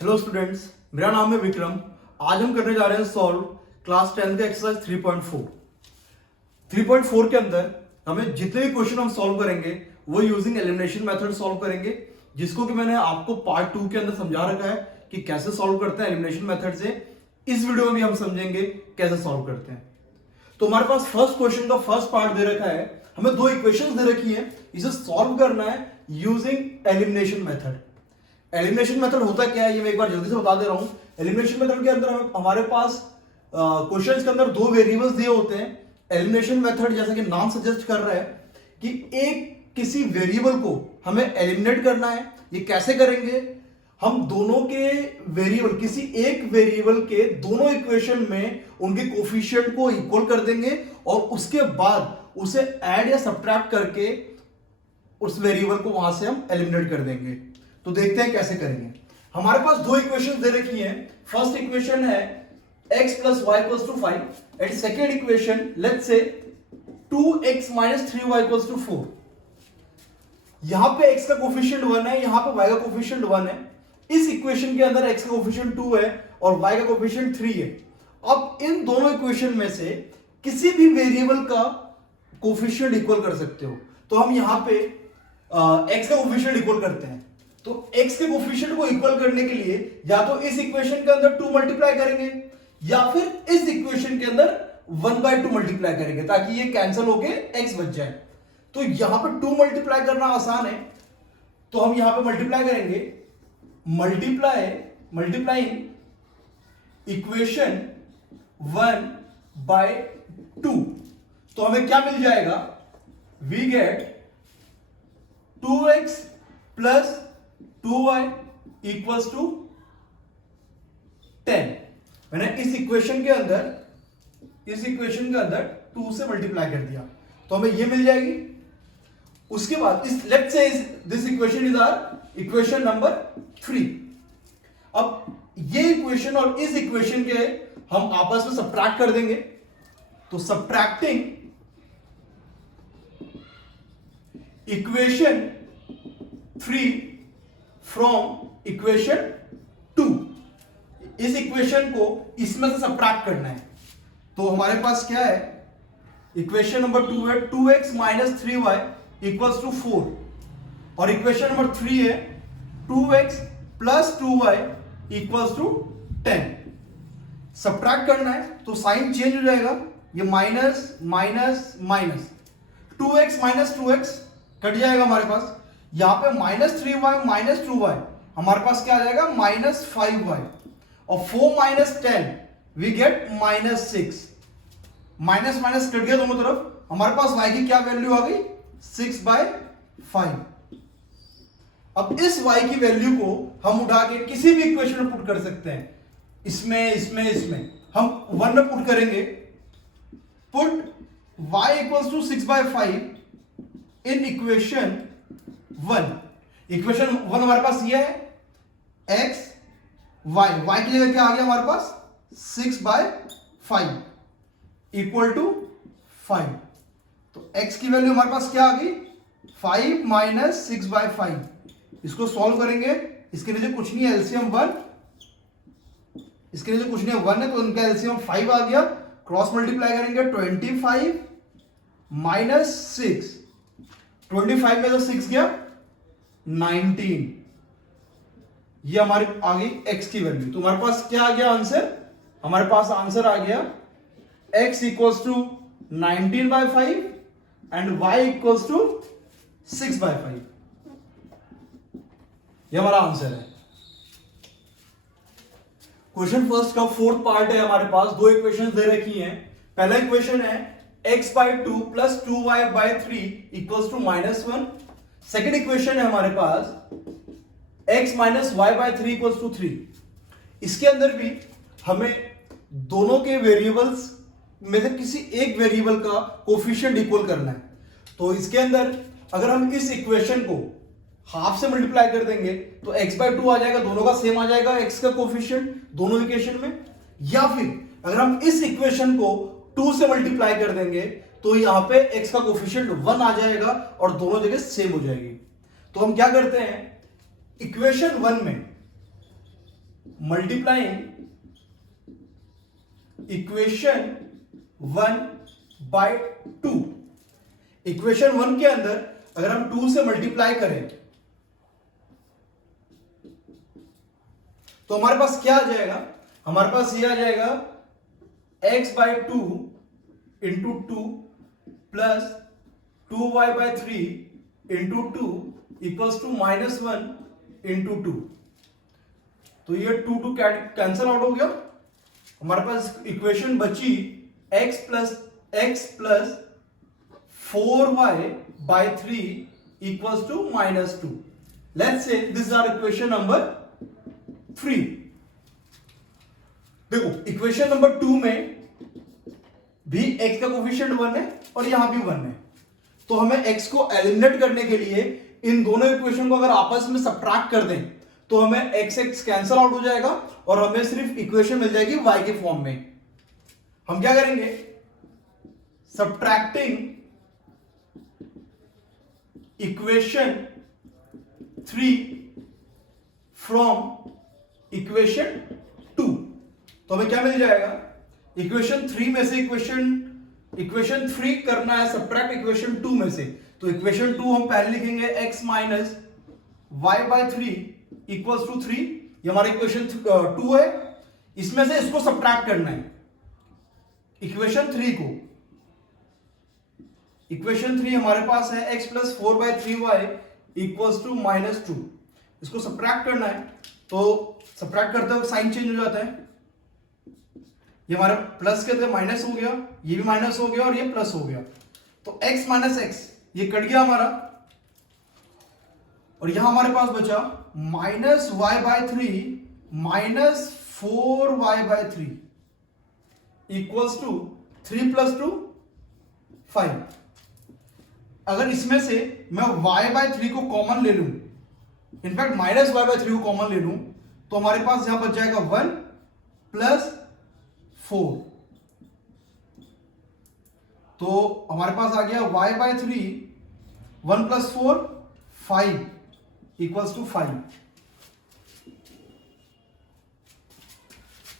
Hello students, मेरा नाम है विक्रम। आज हम करने जा रहे हैं सॉल्व क्लास 10 का एक्सरसाइज 3.4। 3.4 के अंदर हमें जितने भी क्वेश्चन हम सॉल्व करेंगे वो यूजिंग एलिमिनेशन मेथड सॉल्व करेंगे, जिसको कि मैंने आपको पार्ट 2 के अंदर समझा रखा है कि कैसे सॉल्व करते हैं एलिमिनेशन मेथड से। इस वीडियो में भी हम समझेंगे कैसे सॉल्व करते हैं। तो हमारे पास फर्स्ट क्वेश्चन का फर्स्ट पार्ट दे रखा है, हमें दो इक्वेशंस दे रखी हैं, इसे सॉल्व करना है using elimination method. Elimination method होता क्या है ये मैं एक बार जल्दी से बता दे रहा हूं। एलिमिनेशन मेथड के अंदर हमारे पास क्वेश्चंस के अंदर दो वेरिएबल्स दिए होते हैं। एलिमिनेशन मेथड जैसा कि नाम सजेस्ट कर रहा है कि एक किसी वेरिएबल को हमें एलिमिनेट करना है। ये कैसे करेंगे? हम दोनों के वेरिएबल, किसी एक वेरिएबल के दोनों इक्वेशन में उनके कोफिशिएंट को इक्वल कर देंगे और उसके बाद उसे ऐड या सब्ट्रैक्ट करके उस वेरिएबल को वहां से हम एलिमिनेट कर देंगे। तो देखते हैं कैसे करेंगे। हमारे पास दो इक्वेशन दे रखी हैं। फर्स्ट इक्वेशन है x plus y equals to 5 and second equation let's say 2x minus 3y equals to 4। यहां पे x का कोफिशिएंट 1 है, यहां पे y का कोफिशिएंट 1 है। इस इक्वेशन के अंदर x का कोफिशिएंट 2 है और y का कोफिशिएंट 3 है। अब इन दोनों इक्वेशन में से किसी भी वेरिएबल का कोफिशिएंट इक्वल कर सकते हो। तो हम यहां पे x का कोफिशिएंट इक्वल करते हैं। तो x के कोफिशिएंट को इक्वल करने के लिए या तो इस इक्वेशन के अंदर 2 मल्टीप्लाई करेंगे या फिर इस इक्वेशन के अंदर 1/2 मल्टीप्लाई करेंगे ताकि ये कैंसिल होके x बच जाए। तो यहां पे 2 मल्टीप्लाई करना आसान है, तो हम यहां पे मल्टीप्लाई करेंगे। मल्टीप्लाइंग इक्वेशन 1/2, तो हमें क्या मिल जाएगा? We get 2x plus 2y equals to 10। मैंने इस इक्वेशन के अंदर 2 से मल्टीप्लाई कर दिया तो हमें ये मिल जाएगी। उसके बाद इस let's say this equation is our equation number 3। अब ये इक्वेशन और इस इक्वेशन के हम आपस में सब्ट्रैक्ट कर देंगे। तो सब्ट्रैक्टिंग इक्वेशन 3 फ्रॉम इक्वेशन 2, इस इक्वेशन को इसमें से सब्ट्रैक्ट करना है। तो हमारे पास क्या है? इक्वेशन नंबर 2 है 2x minus 3y equals to 4 और इक्वेशन नंबर 3 है 2x plus 2y equals to 10। Subtract करना है तो साइन चेंज हो जाएगा, ये minus minus minus 2x minus 2x cut जाएगा हमारे पास। यहां पे -3y minus 2y हमारे पास क्या आ जाएगा? -5y और 4 minus 10 we get -6। Minus minus cut गया दोनों तरफ, हमारे पास y की क्या वैल्यू आ गई? 6/5। अब इस y की वैल्यू को हम उठा के किसी भी इक्वेशन में पुट कर सकते हैं। इसमें हम 1 में पुट करेंगे। Put y equals to 6/5 in equation 1। Equation 1 हमारे पास ये है x y की जगह क्या आ गया हमारे पास? 6/5 इक्वल टू 5। तो x की वैल्यू हमारे पास क्या आ गई? 5 माइनस 6/5। इसको सॉल्व करेंगे, इसके नीचे कुछ नहीं है, एलसीएम 1, इसके नीचे कुछ नहीं है 1 है तो इनका एलसीएम 5 आ गया। क्रॉस मल्टीप्लाई करेंगे 25 माइनस 6, 25 में तो 6 गया 19। ये हमारे आ गई x की वैल्यू। तो हमारे पास क्या आ गया आंसर? हमारे पास आंसर आ गया x equals to 19/5 and y equals to 6/5। ये हमारा आंसर है। क्वेश्चन फर्स्ट का फोर्थ पार्ट है। हमारे पास दो इक्वेशंस दे रखी हैं। पहला इक्वेशन है x/2 plus 2y/3 equals to -1। Second equation है हमारे पास x minus y/3 equals to 3। इसके अंदर भी हमें दोनों के वेरिएबल्स में से किसी एक वेरिएबल का कोफिशिएंट इक्वल करना है। तो इसके अंदर अगर हम इस इक्वेशन को हाफ से मल्टीप्लाई कर देंगे तो x/2 आ जाएगा, दोनों का सेम आ जाएगा x का कोफिशिएंट दोनों इक्वेशन में। या फिर अगर हम इस इक्वेशन को 2 से मल्टीप्लाई कर देंगे तो यहां पे x का कोफिशिएंट 1 आ जाएगा और दोनों जगह सेम हो जाएगी। तो हम क्या करते हैं, इक्वेशन 1 में मल्टीप्लाइंग इक्वेशन 1 बाय 2। इक्वेशन 1 के अंदर अगर हम 2 से मल्टीप्लाई करें तो हमारे पास क्या आ जाएगा, हमारे पास ये आ जाएगा x by 2 into 2 plus 2y by 3 into 2 equals to -1 into 2। तो ये 2 कैंसल आउट हो गया, हमारे पास इक्वेशन बची x plus 4y by 3 equals to -2। Let's say this is our equation number 3। देखो इक्वेशन नंबर 2 में भी x का कोफिशिएंट 1 है और यहां भी 1 है, तो हमें x को एलिमिनेट करने के लिए इन दोनों इक्वेशन को अगर आपस में सब्ट्रैक्ट कर दें तो हमें x कैंसल आउट हो जाएगा और हमें सिर्फ इक्वेशन मिल जाएगी y के फॉर्म में। हम क्या करेंगे, सब्ट्रैक्टिंग इक्वेशन 3 फ्रॉम इक्वेशन 2, तो हमें क्या मिल जाएगा, इक्वेशन 3 में से इक्वेशन 3 करना है सब्ट्रैक्ट इक्वेशन 2 में से, तो इक्वेशन 2 हम पहले लिखेंगे x minus y by 3 equals to 3। ये हमारा इक्वेशन 2 है, इसमें से इसको सब्ट्रैक्ट करना है इक्वेशन 3 को। इक्वेशन 3 हमारे पास है x plus 4 by 3y equals to -2, इसको सब्ट्रैक्ट करना है, तो सब्ट्रैक्ट करते वक्त साइन चेंज हो जाता है, ये हमारा प्लस के थे माइनस हो गया, ये भी माइनस हो गया और ये प्लस हो गया, तो x माइनस एक्स ये कट गया हमारा, और यहां हमारे पास बचा minus y by 3 minus 4y by 3 equals to 3 plus 2 5। अगर इसमें से मैं y बाय 3 को कॉमन ले लूं, इनफैक्ट माइनस वाई बाय 3 को कॉमन ले लूं, तो हमारे पास यहां बच जाएगा 1 प्लस 4, तो हमारे पास आ गया y by 3 1 plus 4 5 equals to 5।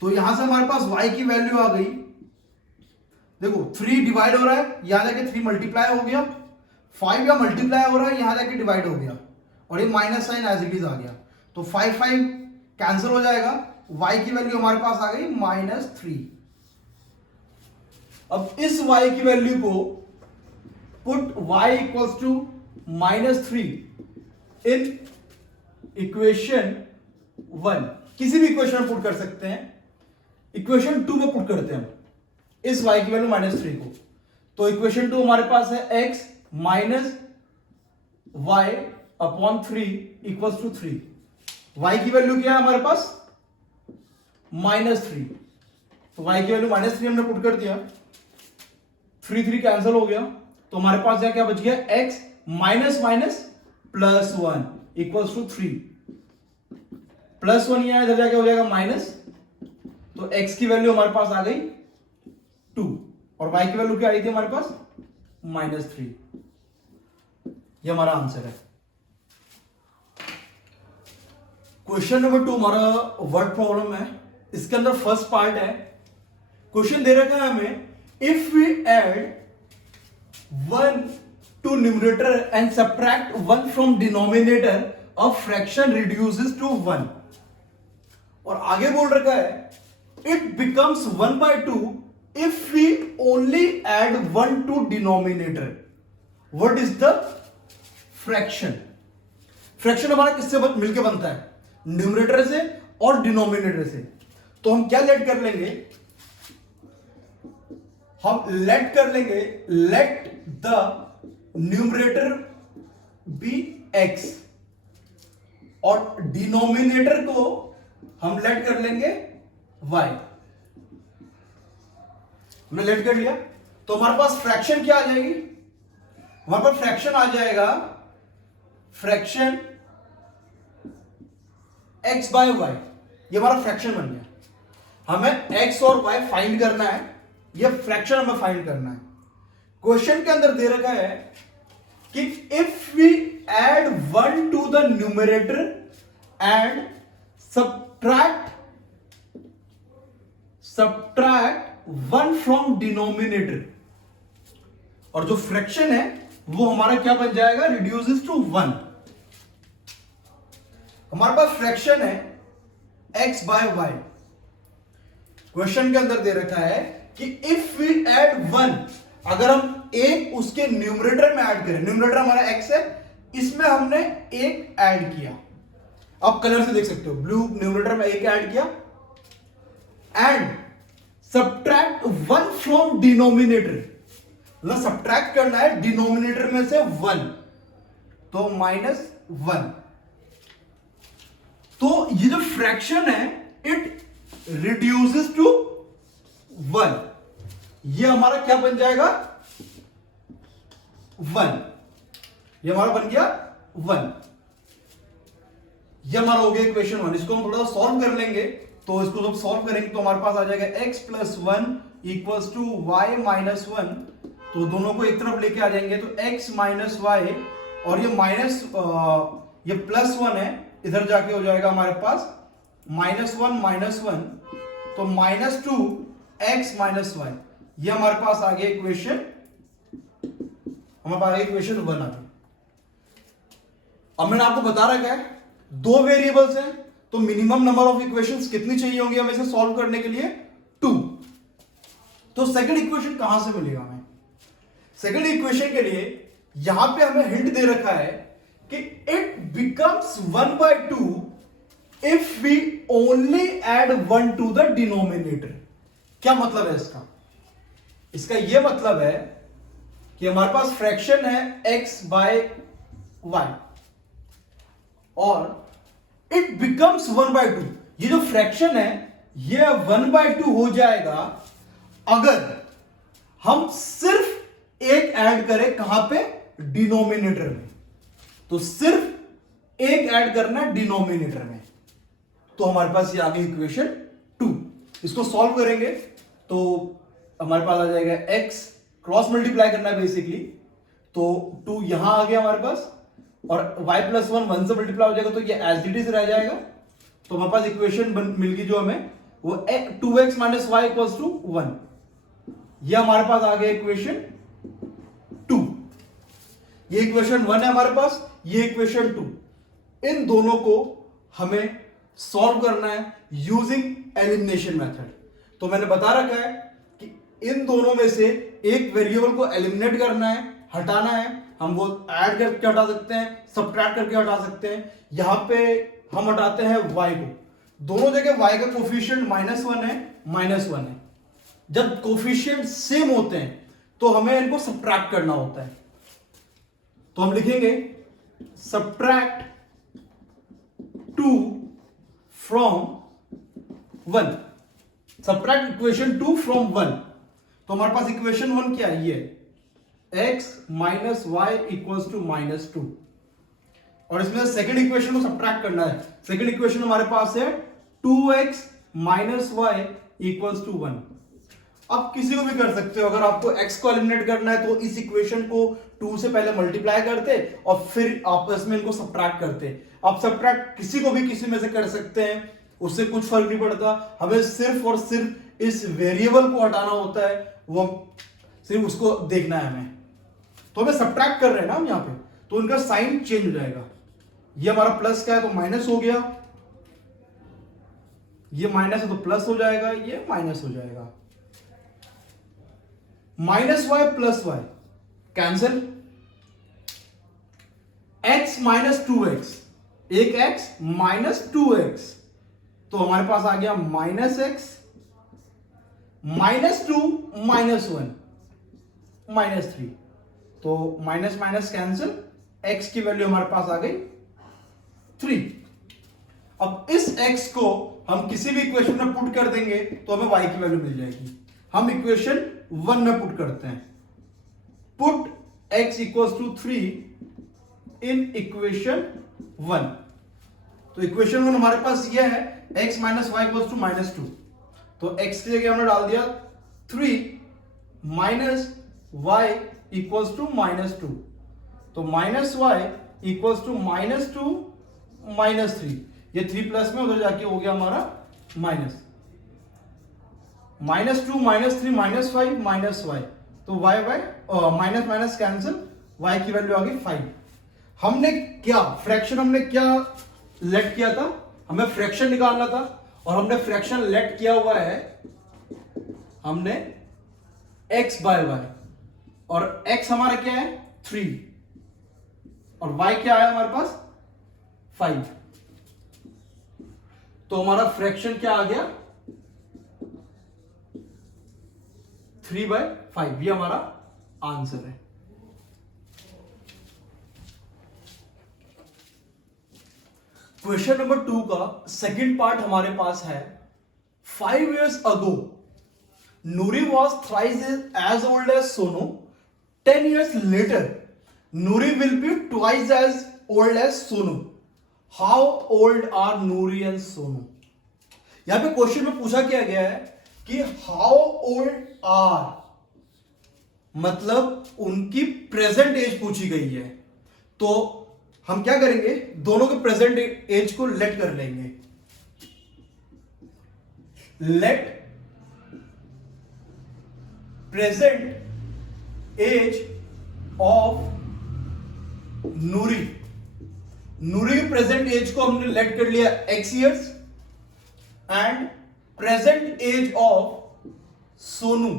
तो यहां से हमारे पास y की वैल्यू आ गई, देखो 3 डिवाइड हो रहा है, यहां जाके 3 मल्टीप्लाई हो गया, 5 या मल्टीप्लाई हो रहा है, यहां जाके डिवाइड हो गया, और ये minus sign as it is आ गया, तो 5 कैंसिल हो जाएगा, y की वैल्यू हमारे पास आ गई -3। अब इस y की वैल्यू को put y equals to -3 in equation 1, किसी भी इक्वेशन में पुट कर सकते हैं, इक्वेशन 2 में पुट करते हैं हम इस y की वैल्यू -3 को, तो इक्वेशन 2 हमारे पास है x minus y upon 3 equals to 3। y की वैल्यू क्या है हमारे पास -3, तो y की वैल्यू -3 हमने पुट कर दिया, 3 कैंसिल हो गया, तो हमारे पास क्या बच गया x minus minus plus 1 equals to 3, plus 1 यहां इधर जाके हो जाएगा माइनस, तो x की वैल्यू हमारे पास आ गई 2 और y की वैल्यू क्या आई थी हमारे पास -3। ये हमारा आंसर है। क्वेश्चन नंबर 2 हमारा वर्ड प्रॉब्लम है, इसके अंदर फर्स्ट पार्ट है, क्वेश्चन दे रखा है हमें, if we add 1 to numerator and subtract 1 from denominator, a fraction reduces to 1, और आगे बोल रखा है it becomes 1/2 if we only add 1 to denominator. What is the fraction? Fraction हमारा किससे मिलके बनता है, न्यूमरेटर से और डिनोमिनेटर से, तो हम क्या लेट कर लेंगे, हम लेट कर लेंगे, let the numerator be x और डिनोमिनेटर को हम लेट कर लेंगे y। हमने लेट कर लिया, तो हमारे पास फ्रैक्शन क्या आ जाएगी, हमारे पास फ्रैक्शन आ जाएगा, फ्रैक्शन x बाय y, ये हमारा फ्रैक्शन बन गया। हमें x और y फाइंड करना है, ये फ्रैक्शन हमें फाइंड करना है। क्वेश्चन के अंदर दे रखा है कि if we add 1 to the numerator and subtract subtract 1 from denominator, और जो फ्रैक्शन है वो हमारा क्या बन जाएगा, रिड्यूसेस टू 1। हमारे पास फ्रैक्शन है x बाय y। क्वेश्चन के अंदर दे रखा है कि इफ वी ऐड 1, अगर हम एक उसके न्यूमरेटर में ऐड करें, न्यूमरेटर हमारा x है, इसमें हमने एक ऐड किया, आप कलर से देख सकते हो, ब्लू न्यूमरेटर में एक ऐड किया, एंड सब्ट्रैक्ट 1 फ्रॉम डिनोमिनेटर, मतलब सब्ट्रैक्ट करना है डिनोमिनेटर में से 1, तो -1। तो ये जो फ्रैक्शन है इट रिड्यूसेस टू 1, ये हमारा क्या बन जाएगा, 1, ये हमारा बन गया 1। ये हमारा हो गया इक्वेशन 1। इसको हम थोड़ा सा सॉल्व कर लेंगे, तो इसको जब सॉल्व करेंगे तो हमारे पास आ जाएगा x plus 1 equals to y minus 1, तो दोनों को एक तरफ लेके आ जाएंगे, तो x माइनस वाई, और ये माइनस ये प्लस 1 है, इधर जाके हो जाएगा हमारे पास -1, तो -2 x माइनस वाई, ये हमारे पास आ गया इक्वेशन, हमारे पास आ गया इक्वेशन 1 आ गया। अब मैंने आपको बता रखा है दो वेरिएबल्स हैं, तो मिनिमम नंबर ऑफ इक्वेशंस कितनी चाहिए होंगी हमें इसे सॉल्व करने के लिए, 2। तो सेकंड इक्वेशन कहां से मिलेगा हमें, सेकंड इक्वेशन के लिए यहां पे हमें हिंट दे रखा है कि it becomes 1/2 if we only add 1 to the denominator. क्या मतलब है इसका, इसका यह मतलब है कि हमारे पास फ्रैक्शन है x बाय y, और इट बिकम्स 1/2, ये जो फ्रैक्शन है ये 1/2 हो जाएगा अगर हम सिर्फ एक ऐड करें, कहां पे, डिनोमिनेटर में। तो सिर्फ एक ऐड करना है डिनोमिनेटर में, तो हमारे पास ये आ गई इक्वेशन 2। इसको सॉल्व करेंगे तो हमारे पास आ जाएगा x, क्रॉस मल्टीप्लाई करना है बेसिकली, तो 2 यहां आ गया हमारे पास, और y प्लस 1 से मल्टीप्लाई हो जाएगा, तो ये एज इट इज रह जाएगा। तो हमारे पास इक्वेशन मिल गई जो हमें, वो 2x minus y equals to 1, ये हमारे पास आ गया इक्वेशन 2। ये इक्वेशन 1 है हमारे पास, ये इक्वेशन 2। इन दोनों को हमें सॉल्व करना है यूजिंग एलिमिनेशन मेथड। तो मैंने बता रखा है कि इन दोनों में से एक वेरिएबल को एलिमिनेट करना है, हटाना है, हम वो ऐड करके हटा सकते हैं, सब्ट्रैक्ट करके हटा सकते हैं। यहां पे हम हटाते हैं y को, दोनों जगह y का कोफिशिएंट -1 है, -1 है। जब कोफिशिएंट सेम होते हैं तो हमें इनको सब्ट्रैक्ट करना होता है, तो हम लिखेंगे subtract 2 from 1, subtract equation 2 from 1। तो हमारे पास इक्वेशन 1 क्या है, ये x minus y equals to -2, और इसमें सेकंड इक्वेशन को सब्ट्रैक्ट करना है। सेकंड इक्वेशन हमारे पास है 2x minus y equals to 1। अब किसी को भी कर सकते हो, अगर आपको x को एलिमिनेट करना है तो इस इक्वेशन को 2 से पहले मल्टीप्लाई करते और फिर आपस में इनको सब्ट्रैक्ट करते। आप सब्ट्रैक्ट किसी को भी किसी में से कर सकते हैं, उससे कुछ फर्क नहीं पड़ता, हमें सिर्फ और सिर्फ इस वेरिएबल को हटाना होता है, वो सिर्फ उसको देखना है हमें। तो हमें सब्ट्रैक्ट कर रहे हैं ना हम यहां पे, तो उनका साइन चेंज हो जाएगा। ये हमारा प्लस का है तो माइनस हो गया, ये माइनस है तो प्लस हो जाएगा, ये माइनस हो जाएगा। -y plus y cancel, x minus 2x, एक x माइनस 2x, तो हमारे पास आ गया -x, -2 -1 -3, तो माइनस माइनस कैंसिल, x की वैल्यू हमारे पास आ गई 3। अब इस x को हम किसी भी इक्वेशन में पुट कर देंगे तो हमें y की वैल्यू मिल जाएगी। हम इक्वेशन 1 में पुट करते हैं, put x equals to 3 in equation 1। तो इक्वेशन 1 हमारे पास यह है x minus y equals to -2, तो x की जगह हमने डाल दिया 3 माइनस वाई इक्वल्स टू -2, तो माइनस वाई इक्वल्स टू -2 -3, ये 3 प्लस में उधर जाके हो गया हमारा माइनस। -2 -3 -5 -y, तो y minus minus cancel, y की वैल्यू आ गई 5। हमने क्या फ्रैक्शन, हमने क्या लेट किया था, हमें फ्रैक्शन निकालना था और हमने फ्रैक्शन लेट किया हुआ है, हमने x बाय y, और x हमारा क्या है 3 और y क्या है हमारे पास 5, तो हमारा फ्रैक्शन क्या आ गया 3/5, ये हमारा आंसर है। क्वेश्चन नंबर 2 का सेकंड पार्ट हमारे पास है, 5 years ago Nuri was thrice as old as Sonu. 10 years later Nuri will be twice as old as Sonu. How old are Nuri and Sonu? यहां पे क्वेश्चन में पूछा क्या गया है कि हाउ ओल्ड आर, मतलब उनकी प्रेजेंट एज पूछी गई है, तो हम क्या करेंगे, दोनों के प्रेजेंट एज को लेट कर लेंगे। Let present age of Noori, Noori की प्रेजेंट एज को हमने लेट कर लिया x years, and present age of Sonu,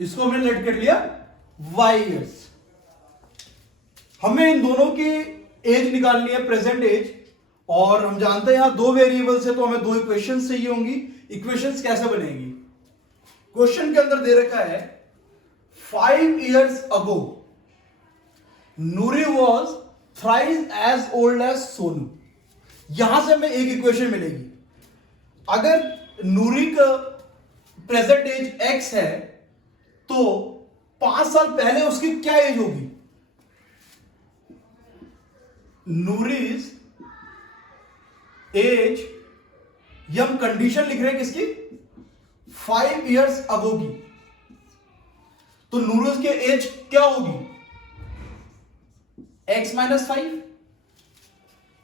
इसको हमने लेट कर लिया y इयर्स। हमें इन दोनों की एज निकालनी है, प्रेजेंट एज, और हम जानते हैं यहां दो वेरिएबल्स है तो हमें दो इक्वेशंस चाहिए होंगी। इक्वेशंस कैसे बनेगी, क्वेश्चन के अंदर दे रखा है 5 years ago Noori was thrice as old as Sonu, यहां से हमें एक इक्वेशन मिलेगी। अगर नूरी का प्रेजेंट एज x है तो 5 साल पहले उसकी क्या एज होगी, नूरीज एज, ये हम कंडीशन लिख रहे हैं किसकी, 5 years ago की, तो नूरीज की एज क्या होगी x -5,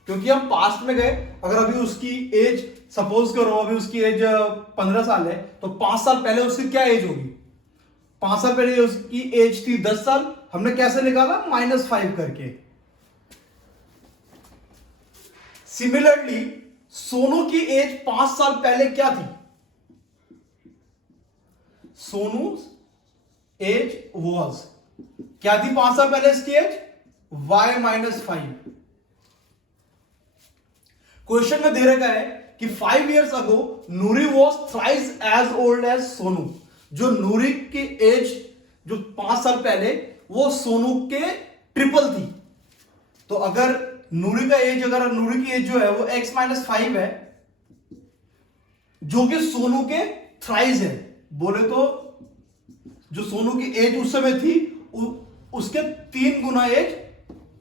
क्योंकि हम पास्ट में गए। अगर अभी उसकी एज सपोज करो अभी उसकी एज 15 साल है, तो 5 साल पहले उसकी क्या एज होगी, 5 साल पहले उसकी एज थी 10 साल, हमने कैसे निकाला -5 करके। सिमिलरली सोनू की एज 5 साल पहले क्या थी, सोनू एज वॉज क्या थी 5 साल पहले इसकी एज y -5। क्वेश्चन में दे रखा है कि 5 years ago Noori was thrice as old as Sonu, जो नूरी की एज जो 5 साल पहले वो सोनू के ट्रिपल थी। तो अगर नूरी का एज, अगर नूरी की एज जो है वो x -5 है, जो कि सोनू के थ्राइस है, बोले तो जो सोनू की एज उस समय थी उसके 3 गुना एज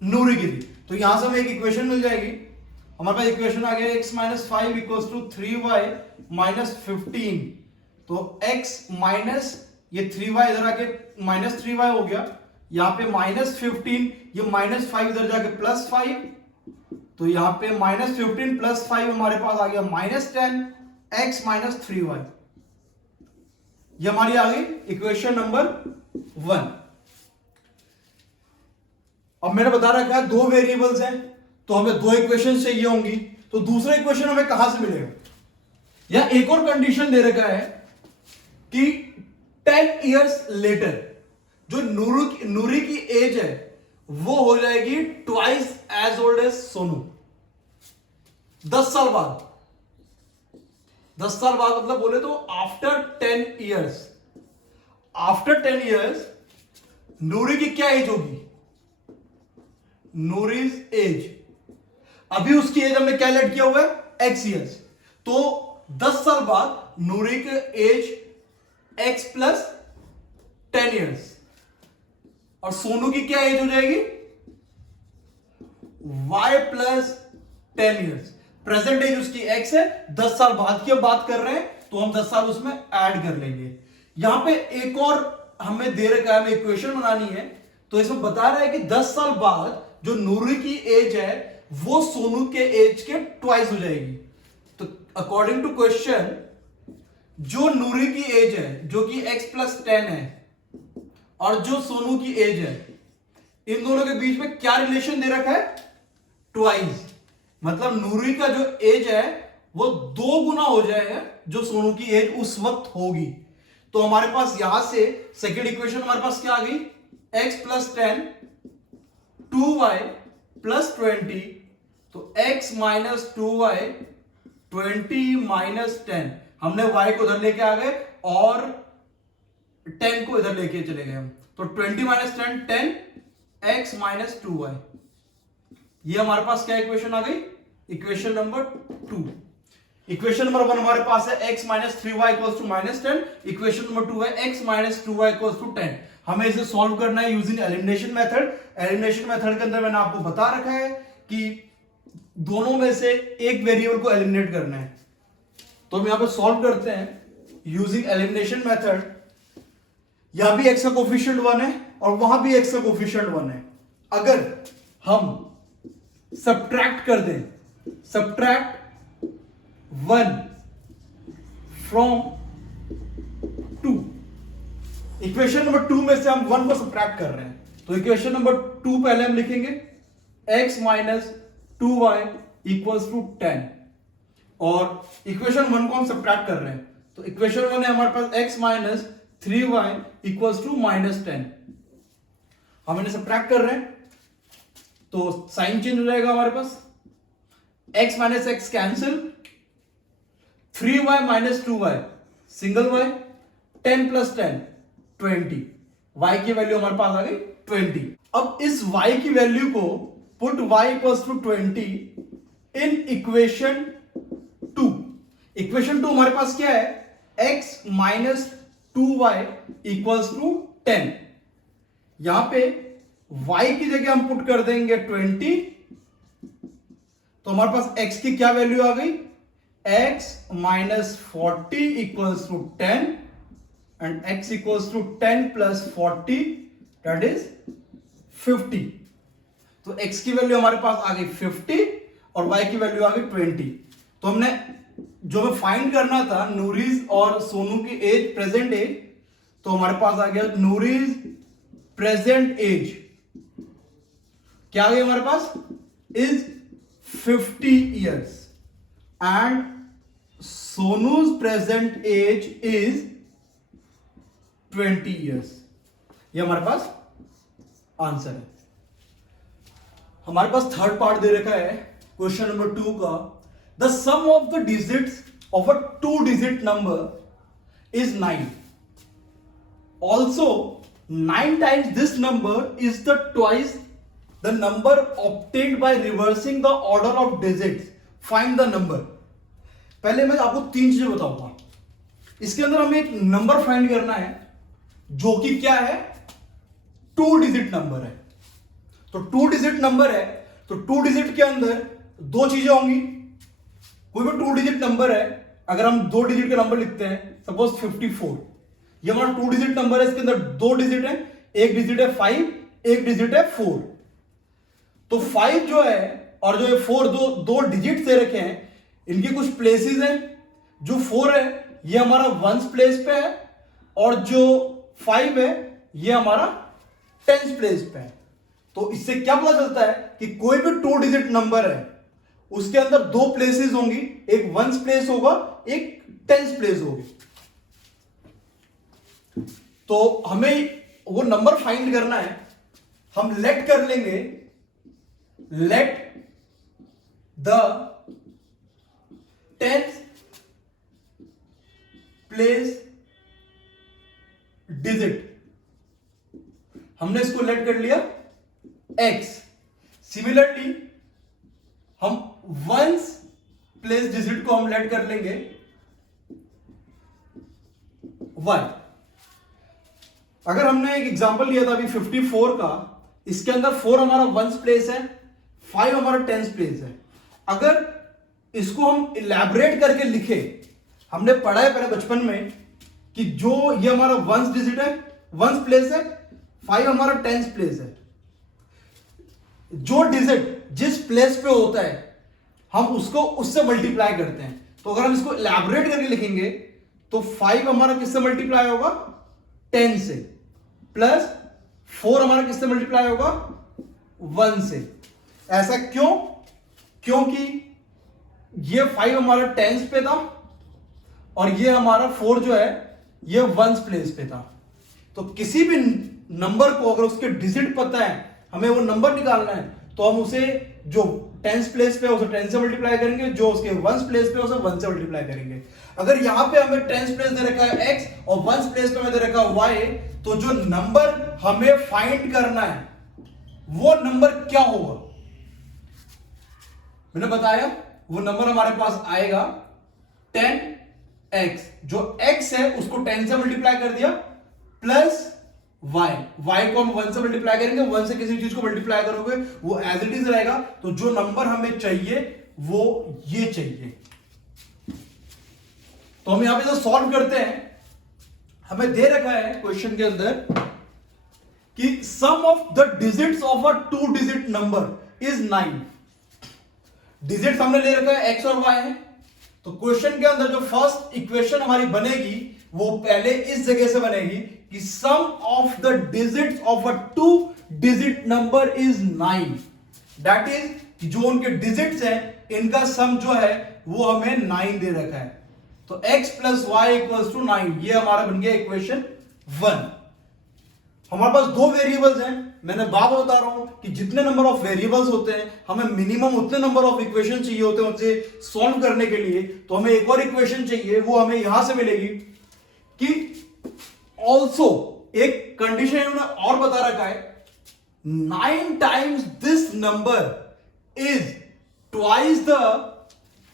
नूरी की थी, तो यहां से हमें एक इक्वेशन मिल जाएगी। हमारे पास इक्वेशन आ गया x -5 इक्वल्स टू 3y -15, तो x माइनस ये 3y इधर आके -3y हो गया, यहां पे -15, ये -5 इधर जाके +5, तो यहां पे -15 + 5 हमारे पास आ गया -10, x -3y, ये हमारी आ गई इक्वेशन नंबर 1। अब मैंने बता रखा है 2 वेरिएबल्स हैं तो हमें 2 इक्वेशन चाहिए होंगी, तो दूसरा इक्वेशन हमें कहां से मिलेगा, या एक और कंडीशन दे रखा है कि 10 years लेटर जो नूरी की एज है वो हो जाएगी twice as old as Sonu. 10 साल बाद, 10 साल बाद मतलब बोले तो after 10 years, after 10 years Noori की क्या एज होगी, नूरीज एज, अभी उसकी एज हमने क्या लेट किया हुआ है x years, तो 10 साल बाद नूरी की एज x + 10 years, और सोनू की क्या एज हो जाएगी y + 10 years। प्रेजेंट एज उसकी x है, 10 साल बाद की हम बात कर रहे हैं तो हम 10 साल उसमें ऐड कर लेंगे। यहां पे एक और हमें दे रखा है, हमें इक्वेशन बनानी है, तो इसमें बता रहा है कि 10 साल बाद जो नूरी की एज है वो सोनू के एज के ट्वाइस हो जाएगी। तो अकॉर्डिंग टू क्वेश्चन जो नूरी की एज है जो कि x+10 है और जो सोनू की एज है, इन दोनों के बीच में क्या रिलेशन दे रखा है? ट्वाइस। मतलब नूरी का जो एज है वो 2 गुना हो जाएगा जो सोनू की एज उस वक्त होगी। तो हमारे पास यहां से सेकेंड इक्वेशन हमारे पास क्या आ गई? x+10 2y + 20, तो x - 2y 20 - 10, हमने y को उधर लेके आ गए और 10 को इधर लेके चले गए हम। तो 20 - 10 10, x - 2y, ये हमारे पास क्या इक्वेशन आ गई? Equation number 2। इक्वेशन नंबर 1 हमारे पास है x - 3y = -10, इक्वेशन नंबर 2 है x - 2y = 10। हमें इसे सॉल्व करना है using elimination method. Elimination method के अंदर मैंने आपको बता रखा है कि दोनों में से एक वेरिएबल को एलिमिनेट करना है। तो हम यहां पे सॉल्व करते हैं यूजिंग एलिमिनेशन मेथड। यहां भी x का कोफिशिएंट 1 है और वहां भी x का कोफिशिएंट 1 है। अगर हम सब्ट्रैक्ट कर दें, सब्ट्रैक्ट 1 फ्रॉम 2, इक्वेशन नंबर 2 में से हम 1 को सब्ट्रैक्ट कर रहे हैं, तो इक्वेशन नंबर 2 पहले हम लिखेंगे x - 2y = 10, और इक्वेशन 1 को हम सब्ट्रैक्ट कर रहे हैं, तो इक्वेशन 1 है हमारे पास x - 3y = -10। हम इन्हें सब्ट्रैक्ट कर रहे हैं तो साइन चेंज हो जाएगा हमारे पास, x - x cancel, 3y - 2y single y, 10 + 10 20, y की वैल्यू हमारे पास आ गई 20। अब इस y की वैल्यू को put y = 20 in equation 2। Equation 2 हमारे पास क्या है? x - 2y = 10। यहां पे y की जगह हम पुट कर देंगे 20, तो हमारे पास x की क्या वैल्यू आ गई? x - 40 = 10 and x = 10 + 40 that is 50। तो x की वैल्यू हमारे पास आ गई 50 और y की वैल्यू आ गई 20। तो हमने जो हमें फाइंड करना था नूरीज और सोनू की एज, प्रेजेंट एज, तो हमारे पास आ गया नूरीज प्रेजेंट एज क्या आ गई हमारे पास? Is 50 years and Sonu's present age is 20 years। ये हमारे पास आंसर है। हमारे पास थर्ड पार्ट दे रखा है क्वेश्चन नंबर 2 का, the sum of the digits of a 2-digit number is 9, also 9 times this number is the twice the number obtained by reversing the order of digits, find the number। पहले मैं आपको 3 चीजें बताऊंगा। इसके अंदर हमें एक नंबर फाइंड करना है जो कि क्या है? 2-digit नंबर है। तो 2-digit नंबर है तो 2 डिजिट के अंदर 2 चीजें होंगी। कोई भी 2-digit नंबर है, अगर हम 2 डिजिट का नंबर लिखते हैं, सपोज 54, ये हमारा 2-digit नंबर है, इसके अंदर 2 डिजिट है, एक डिजिट है 5, एक डिजिट है 4। तो 5 जो है और जो 4 दो डिजिट दे रखे हैं, इनके कुछ प्लेसेस हैं। जो 4 है ये हमारा 1s प्लेस पे है और जो 5 है ये हमारा 10s प्लेस पे है। तो इससे क्या पता चलता है कि कोई भी 2-digit नंबर है उसके अंदर 2 प्लेसेस होंगी, एक 1s प्लेस होगा, एक 10s प्लेस होगी। तो हमें वो नंबर फाइंड करना है। हम लेट कर लेंगे, let the 10th place digit, हमने इसको लेट कर लिया x। सिमिलरली हम 1s प्लेस डिजिट को हम लेट कर लेंगे y। अगर हमने एक एग्जांपल लिया था अभी 54 का, इसके अंदर 4 हमारा 1s प्लेस है, 5 हमारा 10s प्लेस है। अगर इसको हम इलैबोरेट करके लिखे, हमने पढ़ा है पहले बचपन में कि जो ये हमारा 1s डिजिट है, 1s प्लेस है, 5 हमारा 10s प्लेस है। जो डिजिट जिस प्लेस पे होता है हम उसको उससे मल्टीप्लाई करते हैं। तो अगर हम इसको इलैबोरेट करके लिखेंगे तो 5 हमारा किससे मल्टीप्लाई होगा? 10 से, प्लस 4 हमारा किससे मल्टीप्लाई होगा? 1 से। ऐसा क्यों? क्योंकि ये 5 हमारा टेंस पे था और ये हमारा 4 जो है ये वंस प्लेस पे था। तो किसी भी नंबर को अगर उसके डिजिट पता है, हमें वो नंबर निकालना है, तो हम उसे जो टेंस प्लेस पे उसे 10 से मल्टीप्लाई करेंगे, जो उसके वंस प्लेस पे उसे 1 से मल्टीप्लाई करेंगे। अगर यहां पे हमें टेंस प्लेस दे रखा है x और वंस प्लेस पे हमें दे रखा है y, तो जो नंबर हमें फाइंड करना है वो नंबर क्या होगा? मैंने बताया वो नंबर हमारे पास आएगा 10x, जो x है उसको 10 से मल्टीप्लाई कर दिया, प्लस y को हम 1 से मल्टीप्लाई करेंगे, 1 से किसी चीज को मल्टीप्लाई करोगे वो एज इट इज रहेगा। तो जो नंबर हमें चाहिए वो ये चाहिए। तो हम यहां पे जो सॉल्व करते हैं, हमें दे रखा है क्वेश्चन के अंदर कि sum of the digits of a 2 digit number is 9। Digits हमने ले रखा है x और y है। तो क्वेश्चन के अंदर जो फर्स्ट इक्वेशन हमारी बनेगी वो पहले इस जगह से बनेगी कि sum of the digits of a 2 digit number is 9। That is जो उनके डिजिट्स हैं इनका सम जो है वो हमें 9 दे रखा है। तो x plus y equals to 9, ये हमारा बन गया इक्वेशन 1। हमारे पास 2 वेरिएबल्स हैं। मैंने बार बार बता रहा हूं कि जितने नंबर ऑफ वेरिएबल्स होते हैं हमें मिनिमम उतने नंबर ऑफ इक्वेशन चाहिए होते हैं उनसे सॉल्व करने के लिए। तो हमें एक और इक्वेशन चाहिए, वो हमें यहां से मिलेगी कि ऑल्सो एक कंडीशन इन्होंने और बता रखा है, 9 times this number is twice the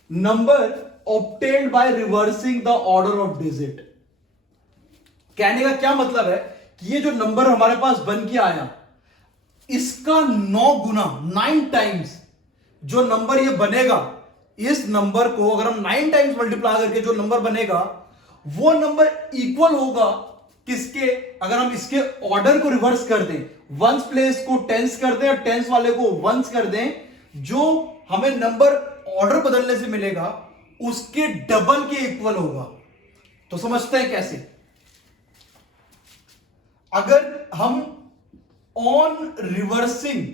number obtained by reversing the order of digit। कहने का क्या मतलब है कि ये जो नंबर हमारे पास बन के आया इसका 9 गुना 9 टाइम्स जो नंबर ये बनेगा, इस नंबर को अगर हम 9 टाइम्स मल्टीप्लाई करके जो नंबर बनेगा वो नंबर इक्वल होगा किसके? अगर हम इसके ऑर्डर को रिवर्स कर दें, वंस प्लेस को टेंस कर दें और टेंस वाले को वंस कर दें, जो हमें नंबर ऑर्डर बदलने से मिलेगा उसके डबल के इक्वल होगा। तो समझते हैं कैसे? अगर हम ऑन रिवर्सिंग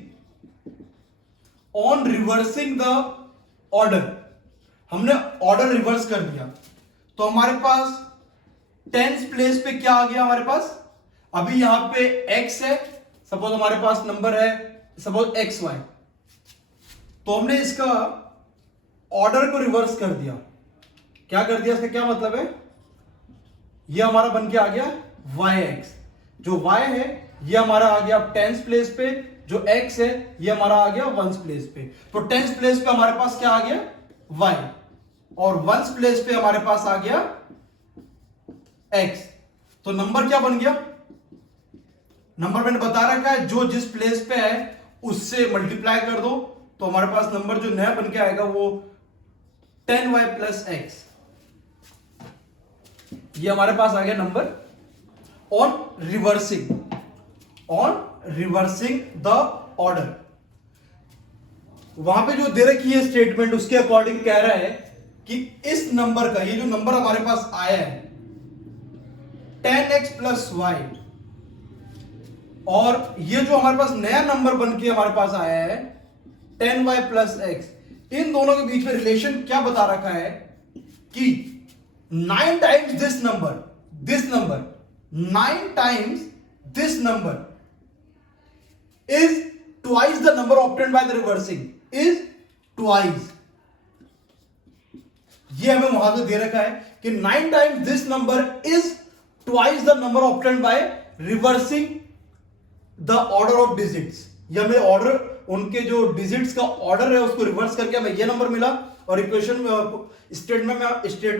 द ऑर्डर, हमने ऑर्डर रिवर्स कर दिया, तो हमारे पास टेंस प्लेस पे क्या आ गया? हमारे पास अभी यहां पे x है, सपोज हमारे पास नंबर है सपोज xy, तो हमने इसका ऑर्डर को रिवर्स कर दिया। क्या कर दिया? इसका क्या मतलब है? ये हमारा बन के आ गया yx, जो y है ये हमारा आ गया टेंस प्लेस पे, जो x है ये हमारा आ गया वंस प्लेस पे। तो टेंस प्लेस पे हमारे पास क्या आ गया? y, और वंस प्लेस पे हमारे पास आ गया x। तो नंबर क्या बन गया? नंबर मैंने बता रखा है जो जिस प्लेस पे है उससे मल्टीप्लाई कर दो, तो हमारे पास नंबर जो नया बन के आएगा वो 10y प्लस x, ये हमारे पास आ गया number on reversing the order. वहां पे जो दे रखी है स्टेटमेंट उसके अकॉर्डिंग कह रहा है कि इस नंबर का, ये जो नंबर हमारे पास आया है 10x प्लस वाई, और ये जो हमारे पास नया नंबर बन के हमारे पास आया है 10y प्लस x, इन दोनों के बीच में रिलेशन क्या बता रखा है कि 9 times this number 9 times this number is twice the number obtained by the reversing, is twice. ये हमें वहां से दे रखा है कि 9 times this number is twice the number obtained by reversing the order of digits. ये हमें ऑर्डर, उनके जो डिजिट्स का ऑर्डर है उसको रिवर्स करके हमें ये नंबर मिला, और इक्वेशन स्टेटमेंट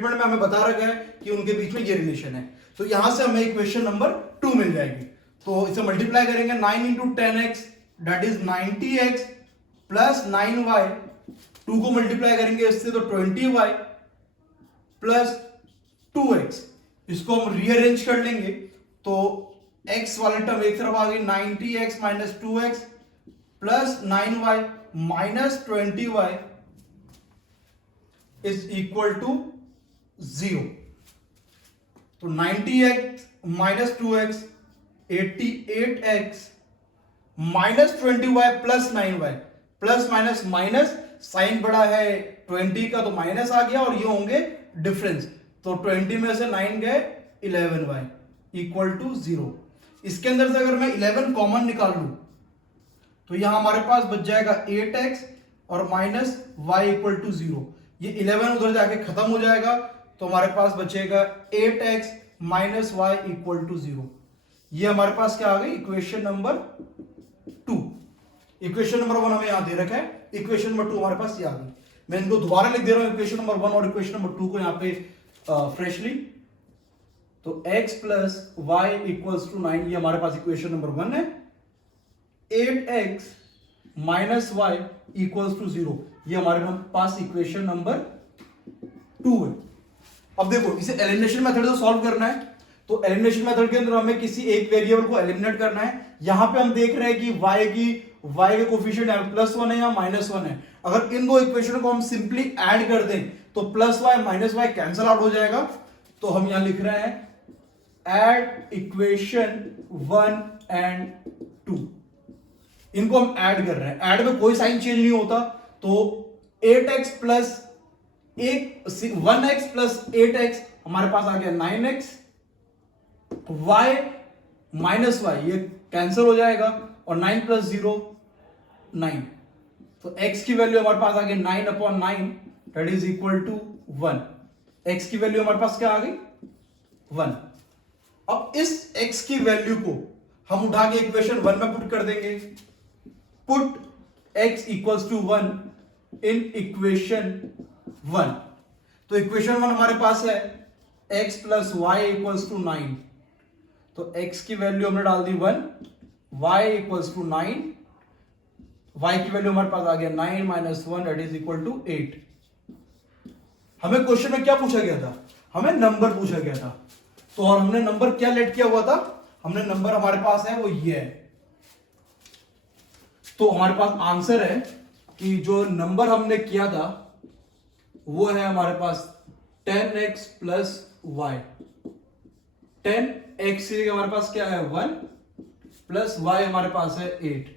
में हमें बता रखा है कि उनके बीच में ये रिलेशन है। तो यहां से हमें इक्वेशन नंबर 2 मिल जाएगी। तो इसे मल्टीप्लाई करेंगे 9 into 10x that is 90x plus 9y, 2 को मल्टीप्लाई करेंगे इससे तो 20y प्लस 2x, इसको हम रीअरेंज कर लेंगे तो x वाला टर्म एक तरफ आ गई 90x माइनस 2x प्लस 9y minus 20y is equal to 0। तो 90x minus 2x 88x minus 20y plus 9y plus minus minus, sign बड़ा है 20 का तो माइनस आ गया और ये होंगे डिफरेंस, तो 20 में से 9 गए 11y इक्वल टू 0। इसके अंदर से अगर मैं 11 कॉमन निकाल लूं तो यहां हमारे पास बच जाएगा 8x और माइनस y इक्वल टू 0। ये 11 उधर जाके खत्म हो जाएगा तो हमारे पास बचेगा 8x minus y equal to 0। ये हमारे पास क्या आ गई, इक्वेशन नंबर 2। इक्वेशन नंबर 1 हमें यहां दे रखा है, इक्वेशन नंबर 2 हमारे पास ये आ गई। मैं इनको दोबारा लिख दे रहा हूं, इक्वेशन नंबर 1 और इक्वेशन नंबर 2 को यहां पे फ्रेशली। तो x plus y equals to 9, ये हमारे पास इक्वेशन नंबर 1 है। 8x minus y equals to 0, ये हमारे पास इक्वेशन नंबर 2 है। अब देखो इसे एलिमिनेशन मेथड से सॉल्व करना है, तो एलिमिनेशन मेथड के अंदर हमें किसी एक वेरिएबल को एलिमिनेट करना है। यहां पे हम देख रहे हैं कि y के कोफिशिएंट +1 है या -1 है। अगर इन दो इक्वेशन को हम सिंपली ऐड कर दें तो +y minus y cancel out हो जाएगा। तो हम यहां लिख रहे हैं ऐड इक्वेशन 1 एंड 2, इनको हम ऐड कर रहे हैं। ऐड में कोई साइन चेंज नहीं होता, तो 8x plus 1x plus 8x हमारे पास आ गया 9x, y माइनस y ये कैंसिल हो जाएगा और 9 प्लस 0 9, तो x की वैल्यू हमारे पास आ गई 9/9 that is equal to 1। x की वैल्यू हमारे पास क्या आ गई 1। अब इस x की वैल्यू को हम उठा के इक्वेशन 1 में पुट कर देंगे। Put x equals to 1 in equation 1, तो इक्वेशन 1 हमारे पास है x plus y equals to 9, तो x की वैल्यू हमने डाल दी 1, y इक्वल्स टू 9, y की वैल्यू हमारे पास आ गया 9 minus 1 that is equal to 8। हमें क्वेश्चन में क्या पूछा गया था, हमें नंबर पूछा गया था, तो और हमने नंबर क्या लेट किया हुआ था, हमने नंबर हमारे पास है वो ये है। तो हमारे पास आंसर है कि जो नंबर हमने किया था वो है हमारे पास 10x प्लस y। 10x हमारे पास क्या है 1 प्लस y हमारे पास है 8,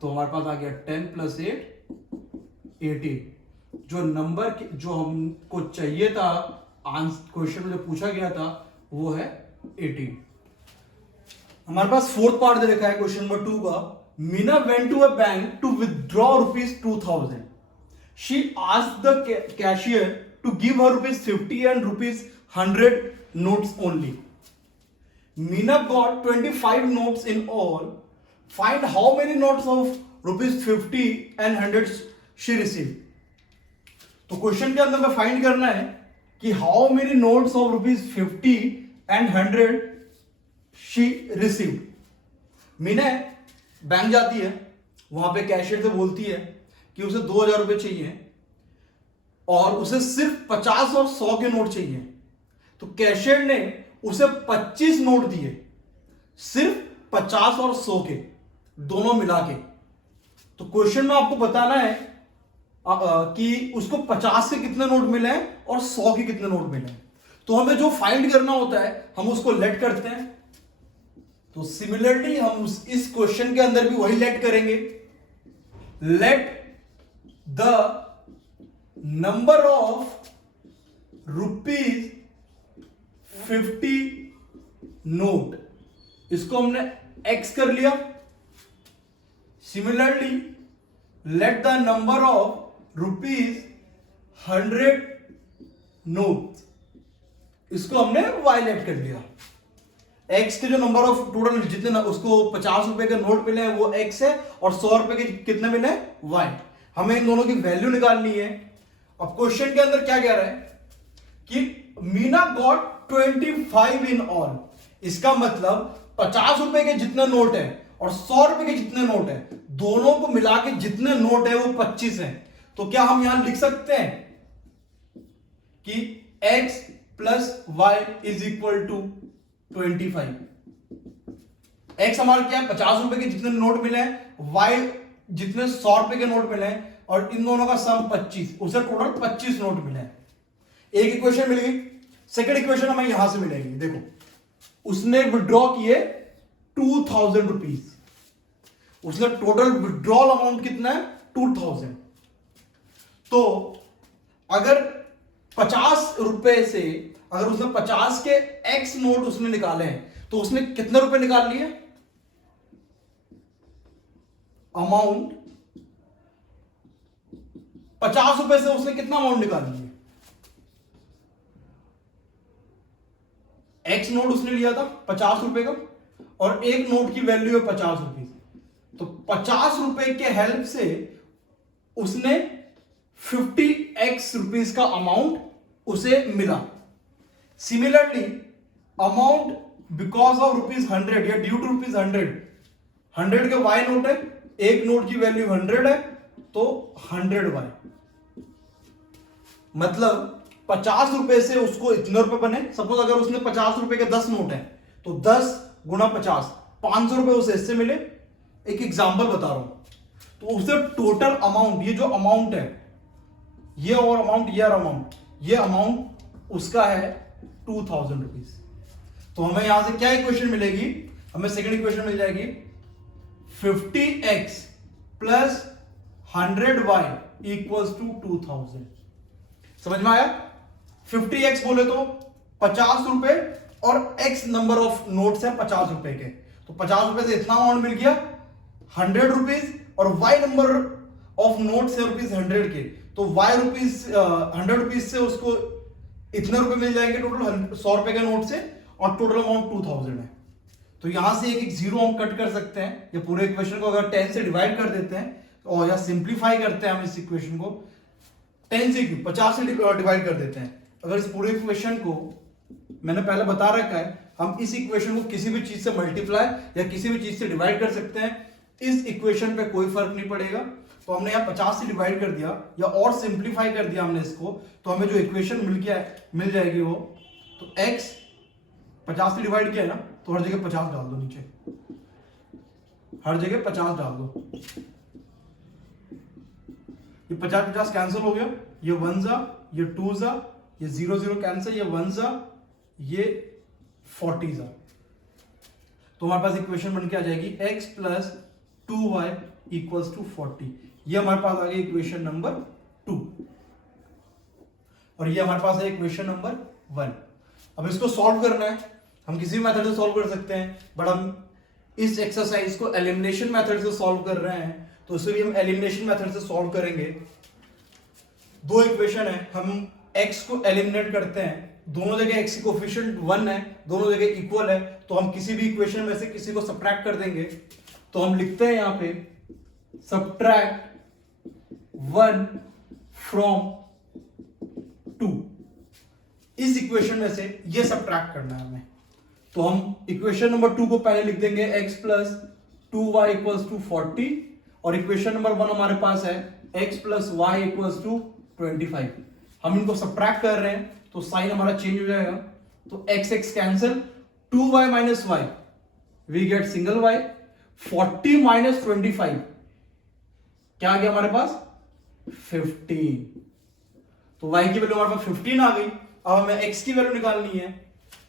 तो हमारे पास आ गया 10 प्लस 8 18। जो नंबर जो हमको चाहिए था क्वेश्चन में जो पूछा गया था वो है 18। हमारे पास फोर्थ पार्ट दे रखा है क्वेश्चन नंबर 2 का। Meena went to a bank to withdraw ₹2000। She asked the cashier to give her ₹50 and ₹100 notes only. Meena got 25 notes in all. Find how many notes of ₹50 and 100 she received. तो question के अंदर में find करना है कि how many notes of ₹50 and 100 she received. Meena bank जाती है, वहां पे कैशियर से बोलती है कि उसे 2000 रुपए चाहिए और उसे सिर्फ 50 और 100 के नोट चाहिए। तो कैशियर ने उसे 25 नोट दिए, सिर्फ 50 और 100 के दोनों मिला के। तो क्वेश्चन में आपको बताना है कि उसको 50 के कितने नोट मिले हैं और 100 के कितने नोट मिले हैं। तो हमें जो फाइंड करना होता है हम उसको लेट करते हैं। तो सिमिलरली हम इस क्वेश्चन के अंदर भी वही लेट करेंगे। Let the number of ₹50 note, इसको हमने x कर लिया। Similarly let the number of ₹100 note, इसको हमने y लेट कर लिया। x के जो नंबर ऑफ टोटल जितने उसको 50 रुपए के नोट मिले हैं वो x है और 100 रुपए के कितने मिले y। हमें इन दोनों की वैल्यू निकालनी है। अब क्वेश्चन के अंदर क्या कह रहा है कि मीना गॉट 25 इन ऑल, इसका मतलब 50 रुपए के जितने नोट है और 100 रुपए के जितने नोट है दोनों को मिला के जितने नोट है वो 25 है। तो क्या हम यहां लिख सकते हैं कि x plus y is equal to 25। x हमारा क्या है 50 रुपए के जितने नोट मिले हैं, y जितने 100 रुपए के नोट मिले हैं और इन दोनों का सम 25, उसे टोटल 25 नोट मिले हैं। एक इक्वेशन मिल गई। सेकेंड इक्वेशन हमें यहां से मिलेगी, देखो उसने विड्रॉ किए 2000 रुपीज, उसने टोटल विड्रॉल अमाउंट कितना है 2000। तो अगर 50 रुपए से अगर उसने 50 के एक्स नोट उसने निकाले हैं तो उसने कितने रुपए निकाल लिए, अमाउंट 50 रुपए से उसने कितना अमाउंट निकाल लिया, एक्स नोट उसने लिया था 50 रुपए का और एक नोट की वैल्यू है 50 रुपए, तो 50 रुपए के हेल्प से उसने 50x रुपीज का अमाउंट उसे मिला। सिमिलरली अमाउंट बिकॉज ऑफ ₹100 या ड्यू टू ₹100 के y नोट है, एक नोट की वैल्यू 100 है तो 100y, मतलब 50 रुपए से उसको इतने रुपए बने। सपोज अगर उसने 50 रुपए के 10 नोट है तो 10 गुना 50 500 रुपए उसे इससे मिले। एक एग्जांपल बता रहा हूं, तो उसे टोटल अमाउंट, ये जो अमाउंट है ये और अमाउंट ये और अमाउंट, ये अमाउंट उसका है 2000 रुपीज। तो हमें यहां से क्या इक्वेशन मिलेगी, हमें सेकंड इक्वेशन मिल जाएगी 50x plus 100y equals to 2000। समझ में आया? 50x बोले तो 50 रुपए और x नंबर ऑफ नोट्स है 50 रुपए के, तो 50 रुपए से इतना अमाउंट मिल गया 100 रुपीज, और y नंबर ऑफ नोट्स है ₹100 के, तो y रुपीज 100 रुपीज से उसको इतने रुपए मिल जाएंगे टोटल 100 रुपए के नोट से, और टोटल अमाउंट 2000 है। तो यहां से एक जीरो हम कट कर सकते हैं, या पूरे इक्वेशन को अगर 10 से डिवाइड कर देते हैं और या सिंप्लीफाई करते हैं हम इस इक्वेशन को 10 से 50 से डिवाइड कर देते हैं। अगर इस पूरे इक्वेशन को मैंने पहले बता रखा है, हम इस इक्वेशन को किसी भी चीज से मल्टीप्लाई या किसी भी चीज से डिवाइड कर सकते हैं, इस इक्वेशन पे कोई फर्क नहीं पड़ेगा। तो हमने यहाँ 50 से डिवाइड कर दिया या और सिंप्लीफाई कर दिया हमने इसको, तो हमें जो इक्वेशन मिल जाएगी वो, तो x 50 से डिवाइड किया है ना, तो हर जगह 50 डाल दो, नीचे हर जगह 50 डाल दो। ये 50 कैंसिल हो गया, ये 1 जा, ये 2 जा, ये 0 0 कैंसिल, ये 1 जा, ये 40 जा। तो हमारे पास इक्वेशन बन के आ जाएगी x plus 2y equals to 40। ये हमारे पास आ गई इक्वेशन नंबर 2, और ये हमारे पास है इक्वेशन नंबर 1। अब इसको सॉल्व करना है, हम किसी भी मेथड से सॉल्व कर सकते हैं, बट हम इस एक्सरसाइज को एलिमिनेशन मेथड से सॉल्व कर रहे हैं, तो इसे भी हम एलिमिनेशन मेथड से सॉल्व करेंगे। दो इक्वेशन है, हम x को एलिमिनेट करते हैं, दोनों जगह x की कोफिशिएंट 1 है, दोनों जगह इक्वल है, तो हम किसी भी इक्वेशन में से किसी को सब्ट्रैक्ट कर देंगे। तो हम लिखते हैं यहां पे सब्ट्रैक्ट 1 फ्रॉम 2। इस इक्वेशन में से ये सब्ट्रैक्ट करना है हमें, तो हम इक्वेशन नंबर 2 को पहले लिख देंगे x plus 2y equals to 40, और इक्वेशन नंबर 1 हमारे पास है x plus y equals to 25। हम इनको सब्ट्रैक्ट कर रहे हैं तो साइन हमारा चेंज हो जाएगा, तो x x cancel, 2y minus y we get single y, 40 minus 25 क्या आ गया हमारे पास 15। तो y की वैल्यू हमारे पास 15 आ गई। अब हमें x की वैल्यू निकालनी है,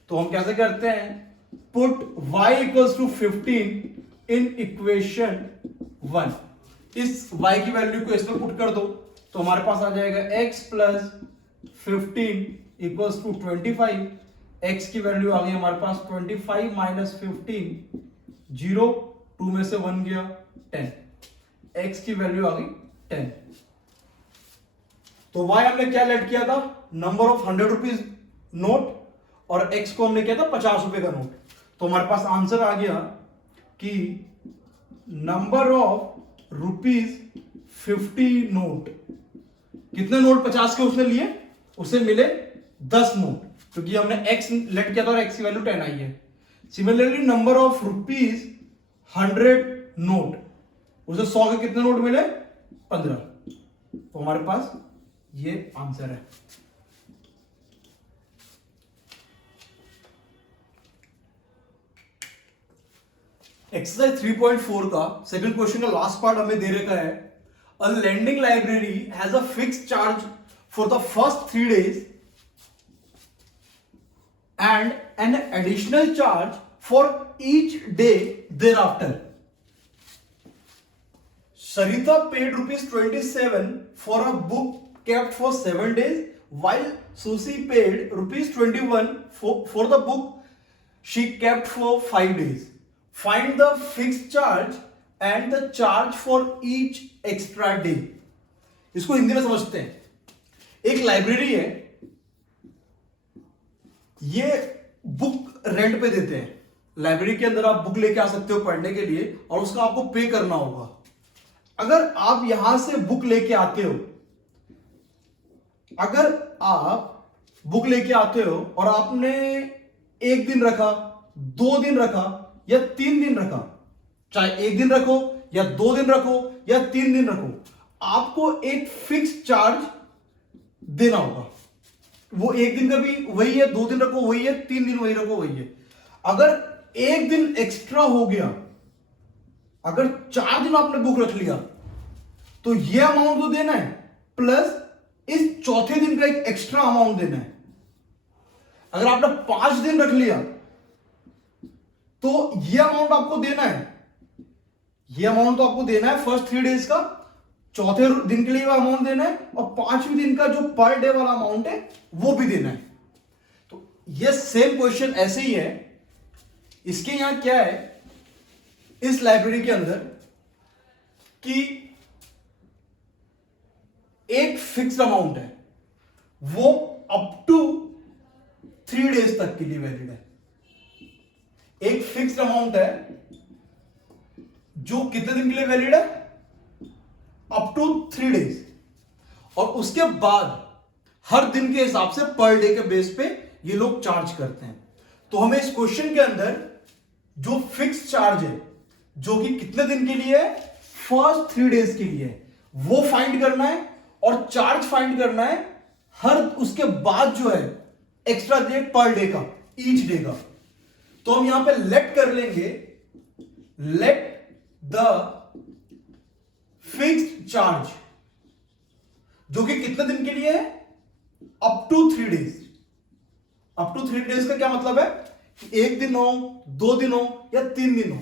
तो हम कैसे करते हैं, put y equals to 15 in equation 1। इस y की वैल्यू को इसमें पुट कर दो, तो हमारे पास आ जाएगा x plus 15 equals to 25। x की वैल्यू आ गई हमारे पास 25 माइनस 15, 0, 2 में से 1 गया 10, x की वैल्यू आ गई 10। तो y हमने क्या लेट किया था, नंबर ऑफ 100 रुपीज नोट, और x को हमने किया था 50 रुपए का नोट। तो हमारे पास आंसर आ गया कि नंबर ऑफ ₹50 नोट, कितने नोट 50 के उसने लिए, उसे मिले 10 नोट, क्योंकि हमने x लेट किया था और x की वैल्यू 10 आई है। सिमिलरली नंबर ऑफ ₹100 नोट, उसे 100 के कितने नोट मिले 15। तो हमारे पास ये आंसर है। एक्सरसाइज 3.4 का सेकंड क्वेश्चन का लास्ट पार्ट हमें दे रखा है, a lending library has a fixed charge for the first 3 days and an additional charge for each day thereafter. Sarita paid ₹27 for a book kept for 7 days, while Susie paid ₹21 for the book she kept for 5 days. Find the fixed charge and the charge for each extra day. इसको हिंदी में समझते हैं. एक library है, ये book rent पे देते हैं. लाइब्रेरी के अंदर आप बुक लेके आ सकते हो पढ़ने के लिए और उसका आपको पे करना होगा. अगर आप यहां से बुक लेके आते हो, अगर आप बुक लेके आते हो और आपने 1 दिन रखा, 2 दिन रखा या 3 दिन रखा, चाहे 1 दिन रखो या 2 दिन रखो या 3 दिन रखो, आपको एक फिक्स चार्ज देना होगा. वो 1 दिन का भी वही है, 2 दिन रखो वही है, 3 दिन वही रखो वही है. अगर 1 दिन एक्स्ट्रा हो गया, अगर 4 दिन आपने बुक रख लिया, तो ये अमाउंट तो देना है, प्लस इस चौथे दिन का एक एक्स्ट्रा अमाउंट देना है. अगर आपने 5 दिन रख लिया, तो ये अमाउंट आपको देना है. ये अमाउंट तो आपको देना है फर्स्ट 3 डेज का, चौथे दिन के लिए वो अमाउंट देना है, और 5वें दिन का जो पर डे वाला अमाउंट है वो भी देना है. तो ये सेम क्वेश्चन ऐसे ही है. इसके यहां क्या है इस लाइब्रेरी के अंदर कि एक फिक्स्ड अमाउंट है, वो अप टू 3 डेज तक के लिए वैलिड है. एक फिक्स्ड अमाउंट है जो कितने दिन के लिए वैलिड है, अप टू 3 डेज, और उसके बाद हर दिन के हिसाब से पर डे के बेस पे ये लोग चार्ज करते हैं. तो हमें इस क्वेश्चन के अंदर जो फिक्स चार्ज है, जो कि कितने दिन के लिए है, फर्स्ट 3 डेज के लिए है, वो फाइंड करना है, और चार्ज फाइंड करना है हर उसके बाद जो है एक्स्ट्रा डे पर डे का, ईच डे का. तो हम यहां पे लेट कर लेंगे, लेट द फिक्स्ड चार्ज, जो कि कितने दिन के लिए है, up to 3 days. Up to 3 days का क्या मतलब है कि 1 दिन हो, 2 दिन हो या 3 दिन हो,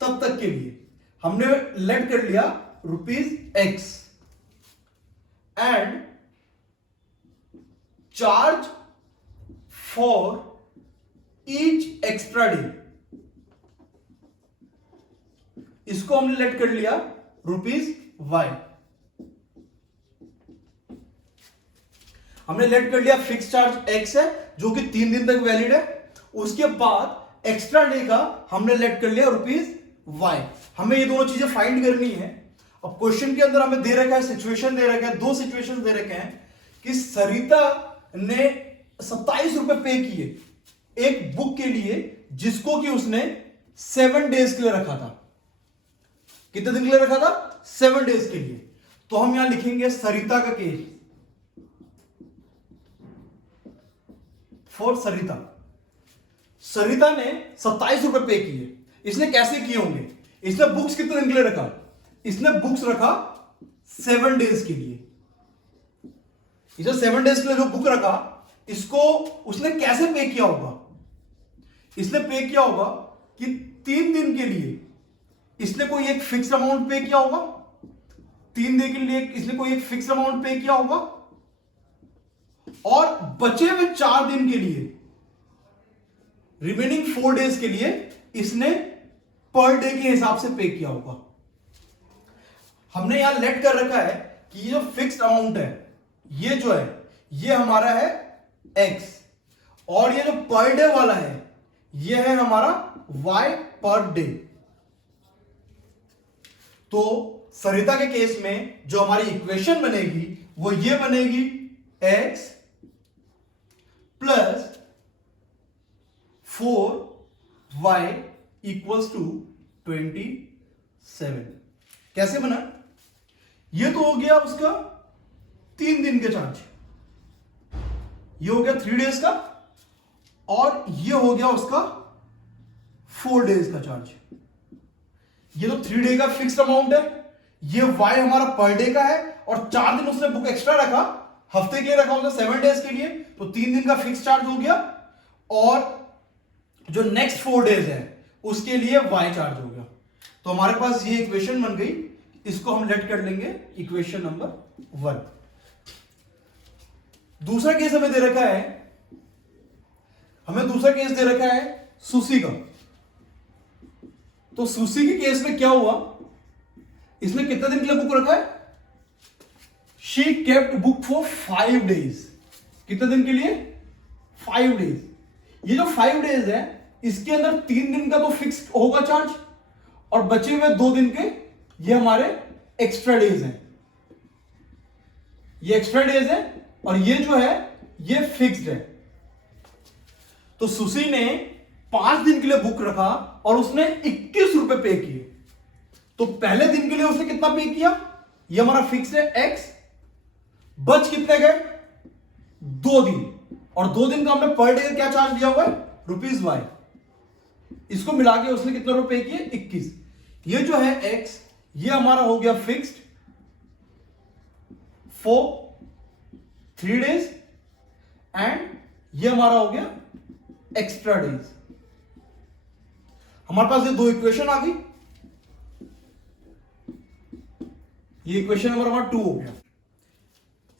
तब तक के लिए हमने लेट कर लिया ₹X and charge for each extra day. इसको हमने लेट कर लिया ₹Y. हमने लेट कर लिया फिक्स चार्ज X है, जो कि 3 दिन तक वैलिड है. उसके बाद एक्स्ट्रा डे का हमने लेट कर लिया ₹Y. हमें ये दोनों चीजें फाइंड करनी है. अब क्वेश्चन के अंदर हमें दे रखा है, सिचुएशन दे रखा है, 2 सिचुएशन दे रखे हैं कि सरिता ने ₹27 पे किए एक बुक के लिए, जिसको कि उसने 7 डेज के लिए रखा था. कितने दिन के लिए रखा था, 7 डेज के लिए. तो हम यहां लिखेंगे सरिता का केस, फॉर सरिता. सरिता ने ₹27 पे किए. इसने कैसे किए होंगे, इसने बुक्स कितने दिन के लिए रखा, इसने बुक्स रखा 7 डेज के लिए. इसने 7 डेज के लिए जो बुक रखा, इसको उसने कैसे पे किया होगा, इसने पे किया होगा कि 3 दिन के लिए इसने कोई एक फिक्स अमाउंट पे किया होगा, 3 दिन के लिए इसने कोई एक फिक्स अमाउंट पे किया होगा, और बचे हुए 4 दिन के लिए, रिमेनिंग 4 डेज के लिए इसने पर डे के हिसाब से पे किया होगा. हमने यहां लेट कर रखा है कि ये जो फिक्स्ड अमाउंट है, ये जो है ये हमारा है X, और ये जो पर डे वाला है ये है हमारा Y पर डे. तो सरिता के केस में जो हमारी इक्वेशन बनेगी वो ये बनेगी, X plus 4Y equals to 27. कैसे बना, ये तो हो गया उसका 3 दिन का चार्ज, ये हो गया 3 डेज का, और ये हो गया उसका 4 डेज का चार्ज. ये तो 3 डे का फिक्स्ड अमाउंट है, ये Y हमारा पर डे का है, और 4 दिन उसने बुक एक्स्ट्रा रखा, हफ्ते के लिए रखा उसने 7 डेज के लिए, तो 3 दिन का फिक्स चार्ज हो गया, और जो नेक्स्ट 4 डेज है उसके लिए y चार्ज हो गया। तो हमारे पास ये इक्वेशन बन गई, इसको हम लेट कर लेंगे इक्वेशन नंबर 1। दूसरा केस हमें दे रखा है, दे रखा है सुसी का। तो सुसी के केस में क्या हुआ, इसमें कितने दिन के लिए बुक रखा है? She kept book for 5 days. कितने दिन के लिए? 5 डेज। ये जो 5 डेज है इसके अंदर 3 दिन का तो फिक्स होगा चार्ज, और बचे हुए 2 दिन के ये हमारे एक्स्ट्रा डेज हैं। ये एक्स्ट्रा डेज है और ये जो है ये फिक्स्ड है। तो सुसी ने 5 दिन के लिए बुक रखा और उसने 21 रुपए पे किए। तो पहले दिन के लिए उसने कितना पे किया? ये हमारा फिक्स है x। बच कितने गए? 2 दिन, और 2 दिन का हमने पर डे क्या चार्ज दिया हुआ है? ₹y। इसको मिला के उसने कितने रुपए पे किए? 21। ये जो है x, ये हमारा हो गया फिक्स्ड फॉर 3 डेज, एंड ये हमारा हो गया एक्स्ट्रा डेज। हमारे पास ये 2 इक्वेशन आ गई। ये इक्वेशन नंबर हमारा 2 हो गया।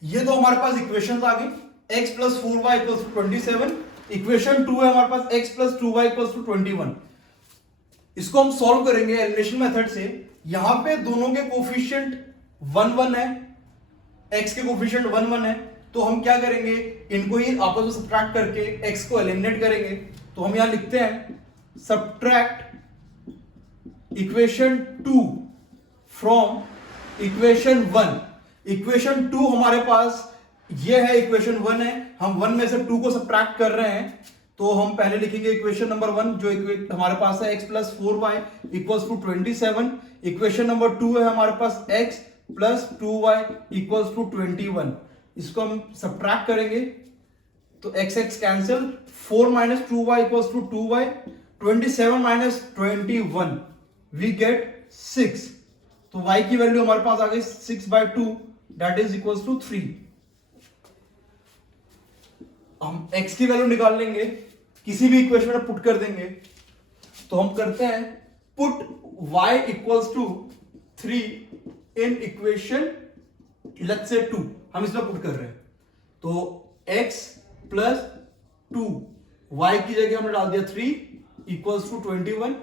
ये 2 हमारे पास इक्वेशन आ गई। x + 4y = 27। इक्वेशन 2 है हमारे पास x + 2y = 21। इसको हम सॉल्व करेंगे एलिमिनेशन मेथड से। यहां पे दोनों के कोफिशिएंट 1 1 है, x के कोफिशिएंट 1 1 है। तो हम क्या करेंगे, इनको ही आपस में सब्ट्रैक्ट करके x को एलिमिनेट करेंगे। तो हम यहां लिखते हैं subtract equation 2 from equation 1। Equation 2 हमारे पास ये है, इक्वेशन 1 है। हम 1 में से 2 को सब्ट्रैक्ट कर रहे हैं, तो हम पहले लिखेंगे इक्वेशन नंबर 1 जो हमारे पास है x + 4y = 27। इक्वेशन नंबर 2 है हमारे पास x + 2y = 21। इसको हम सब्ट्रैक्ट करेंगे तो x x cancel, 4 - 2y = 2y, 27 - 21 we get 6। तो y की वैल्यू हमारे पास आ गई 6/2 = 3। हम x की वैल्यू निकाल लेंगे, किसी भी इक्वेशन में पुट कर देंगे। तो हम करते हैं put y = 3 in equation let's say 2। हम इसमें पुट कर रहे हैं, तो x + 2 y की जगह हमने डाल दिया 3 = 21,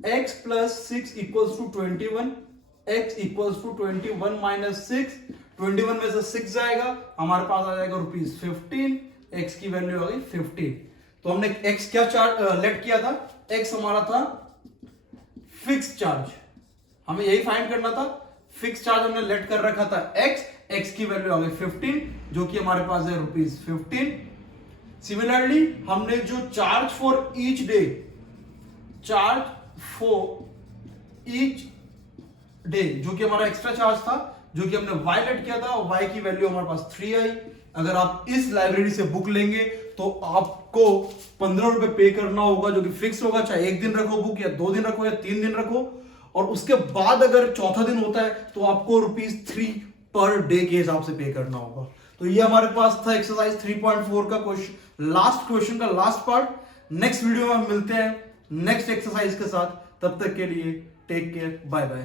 x + 6 = 21, x = 21 - 6। 21 में से 6 जाएगा, हमारे पास आ जाएगा ₹15। x की वैल्यू आ गई 15। तो हमने x क्या चार्ज लेट किया था? x हमारा था फिक्स चार्ज, हमें यही फाइंड करना था। फिक्स चार्ज हमने लेट कर रखा था x की वैल्यू आ गई 15, जो कि हमारे पास है ₹15। सिमिलरली हमने जो चार्ज फॉर ईच डे जो कि हमारा एक्स्ट्रा चार्ज था, जो कि हमने y लेट किया था, y की वैल्यू हमारे पास 3 आई। अगर आप इस लाइब्रेरी से बुक लेंगे तो आपको 15 रुपए पे करना होगा, जो कि फिक्स होगा। चाहे 1 दिन रखो बुक, या 2 दिन रखो, या 3 दिन रखो। और उसके बाद अगर चौथा दिन होता है तो आपको ₹3 पर डे के हिसाब से पे करना होगा। तो ये हमारे पास था एक्सरसाइज 3.4 का लास्ट क्वेश्चन का लास्ट पार्ट। नेक्स्ट वीडियो में हम मिलते हैं नेक्स्ट एक्सरसाइज के साथ। तब तक के लिए टेक केयर, बाय बाय।